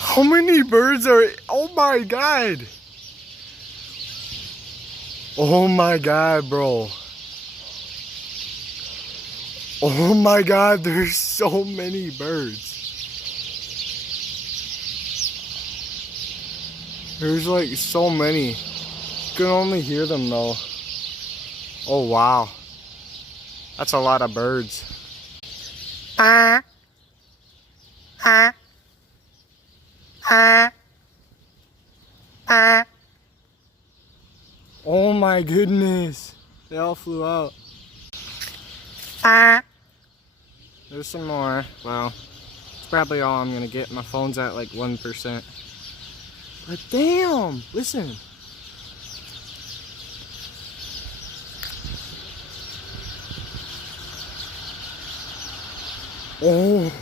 How many birds are... Oh my god! Oh my god, bro. Oh my god, there's so many birds. There's like so many. You can only hear them though. Oh wow. That's a lot of birds. Oh my goodness. They all flew out. There's some more. Well, it's probably all I'm gonna get. My phone's at like 1%. But damn, listen. Oh.